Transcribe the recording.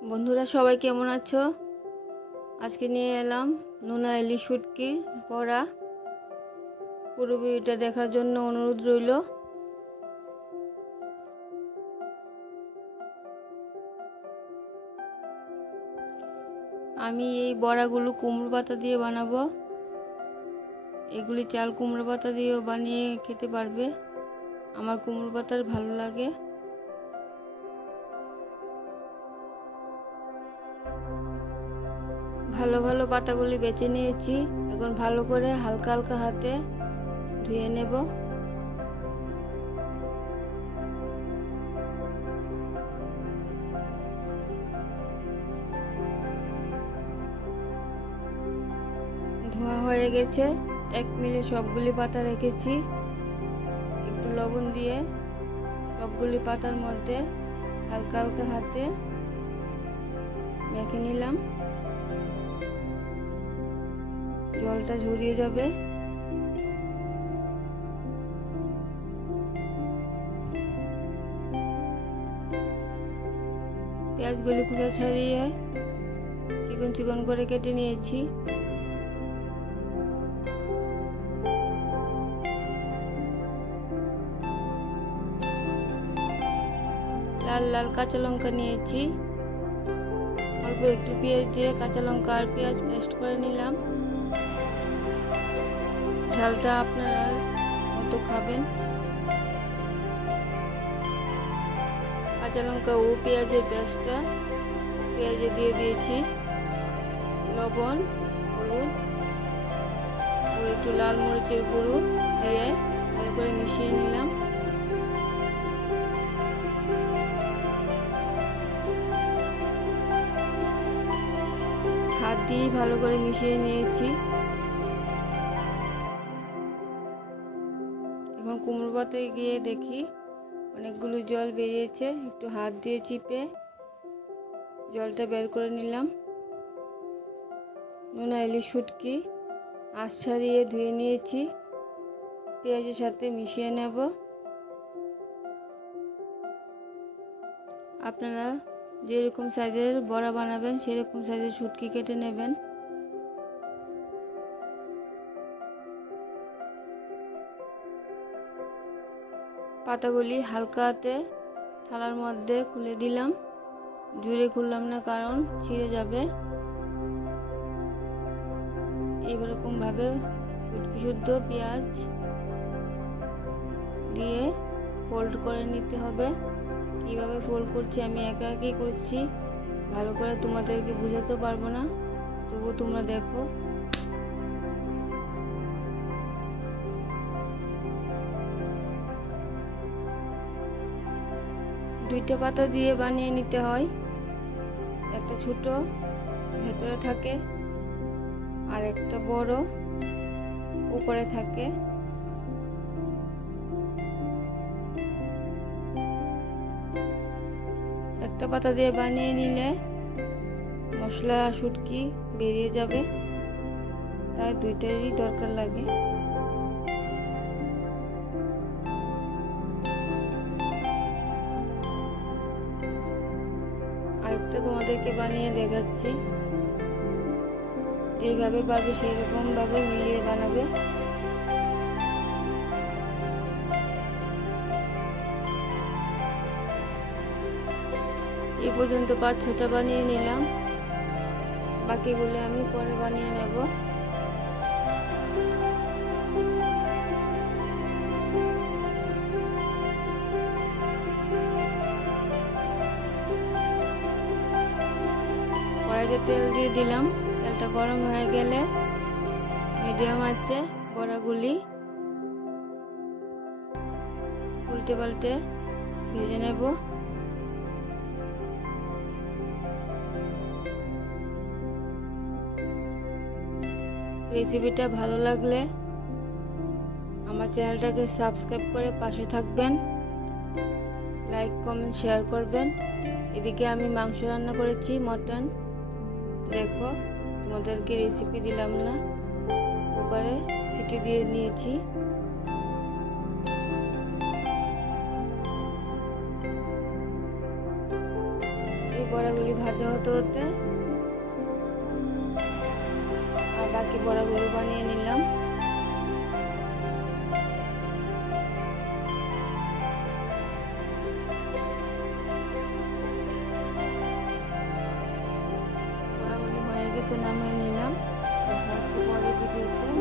বন্ধুরা সবাই কেমন আছো? আজকে নিয়ে এলাম নোনা ইলিশ শুটকির বড়া। পুরো ভিডিওটা দেখার জন্য অনুরোধ রইল। আমি এই বড়াগুলো কুমড়ো পাতা দিয়ে বানাবো। এগুলি চাল কুমড়ো পাতা দিয়েও বানিয়ে খেতে পারবে। আমার কুমড়ো পাতার ভালো লাগে। ভালো ভালো পাতাগুলি বেছে নিয়েছি। এখন ভালো করে হালকা হালকা হাতে ধুয়ে নেব। ধোয়া হয়ে গেছে। এক মিলে সবগুলি পাতা রেখেছি। একটু লবণ দিয়ে সবগুলি পাতার মধ্যে হালকা হালকা হাতে মেখে নিলাম। জলটা ঝরিয়ে যাবে। পেঁয়াজগুলি কুচা ছাড়িয়ে চিকন চিকন করে কেটে নিয়েছি। লাল লাল কাঁচা লঙ্কা নিয়েছি। অল্প একটু পেঁয়াজ দিয়ে কাঁচা লঙ্কা আর পেঁয়াজ পেস্ট করে নিলাম। ঝালটা আপনারা মতো খাবেন। কাঁচা লঙ্কা ও পেঁয়াজের পেস্টটা পেঁয়াজে দিয়ে দিয়েছি। লবণ, হলুদ ও একটু লাল মরিচের গুঁড়ো দিয়ে ভালো করে মিশিয়ে নিলাম। হাত দিয়ে ভালো করে মিশিয়ে নিয়েছি। এখন কুমড়ো পাতায় গিয়ে দেখি অনেকগুলো জল বেরিয়েছে। একটু হাত দিয়ে চিপে জলটা বের করে নিলাম। নোনা ইলিশ শুটকি আঁশ ছাড়িয়ে ধুয়ে নিয়েছি। পেঁয়াজের সাথে মিশিয়ে নেব। আপনারা যেরকম সাইজের বড়া বানাবেন সেরকম সাইজের শুটকি কেটে নেবেন। পাতাগুলি হালকা হাতে থালার মধ্যে খুলে দিলাম। জুড়ে খুললাম না, কারণ ছিঁড়ে যাবে। এইরকম ভাবে শুটকি শুদ্ধ পেঁয়াজ দিয়ে ফোল্ড করে নিতে হবে। কিভাবে ফোল্ড করছি আমি একা একই করছি, ভালো করে তোমাদেরকে বুঝাতে পারবো না, তবু তোমরা দেখো। দুইটা পাতা দিয়ে বানিয়ে নিতে হয়। একটা ছোট ভেতরে থাকে আর একটা বড় উপরে থাকে। একটা পাতা দিয়ে বানিয়ে নিলে মশলা আর শুটকি বেরিয়ে যাবে, তাই দুইটারই দরকার লাগে। আরেকটা তোমাদেরকে বানিয়ে দেখাচ্ছি। যেভাবে পারবে সেই রকম ভাবে মিলিয়ে বানাবে। এই পর্যন্ত 5-6টা বানিয়ে নিলাম। বাকিগুলো আমি পরে বানিয়ে নেব। কড়াইতে তেল দিয়ে দিলাম। তেলটা গরম হয়ে গেলে মিডিয়াম আঁচে বড়াগুলি উল্টে পাল্টে ভেজে নেব। রেসিপিটা ভালো লাগলে আমার চ্যানেলটাকে সাবস্ক্রাইব করে পাশে থাকবেন। লাইক কমেন্ট শেয়ার করবেন। এদিকে আমি মাংস রান্না করেছি, মটন। দেখো, তোমাদেরকে রেসিপি দিলাম না, কুকারে সিটি দিয়ে নিয়েছি। বড়াগুলি ভাজা হতে হতে আর বাকি বড়াগুলো বানিয়ে নিলাম। বড়াগুলি হয়ে গেছে, নামিয়ে নিলাম। দেখা হচ্ছে পরের ভিডিওতে।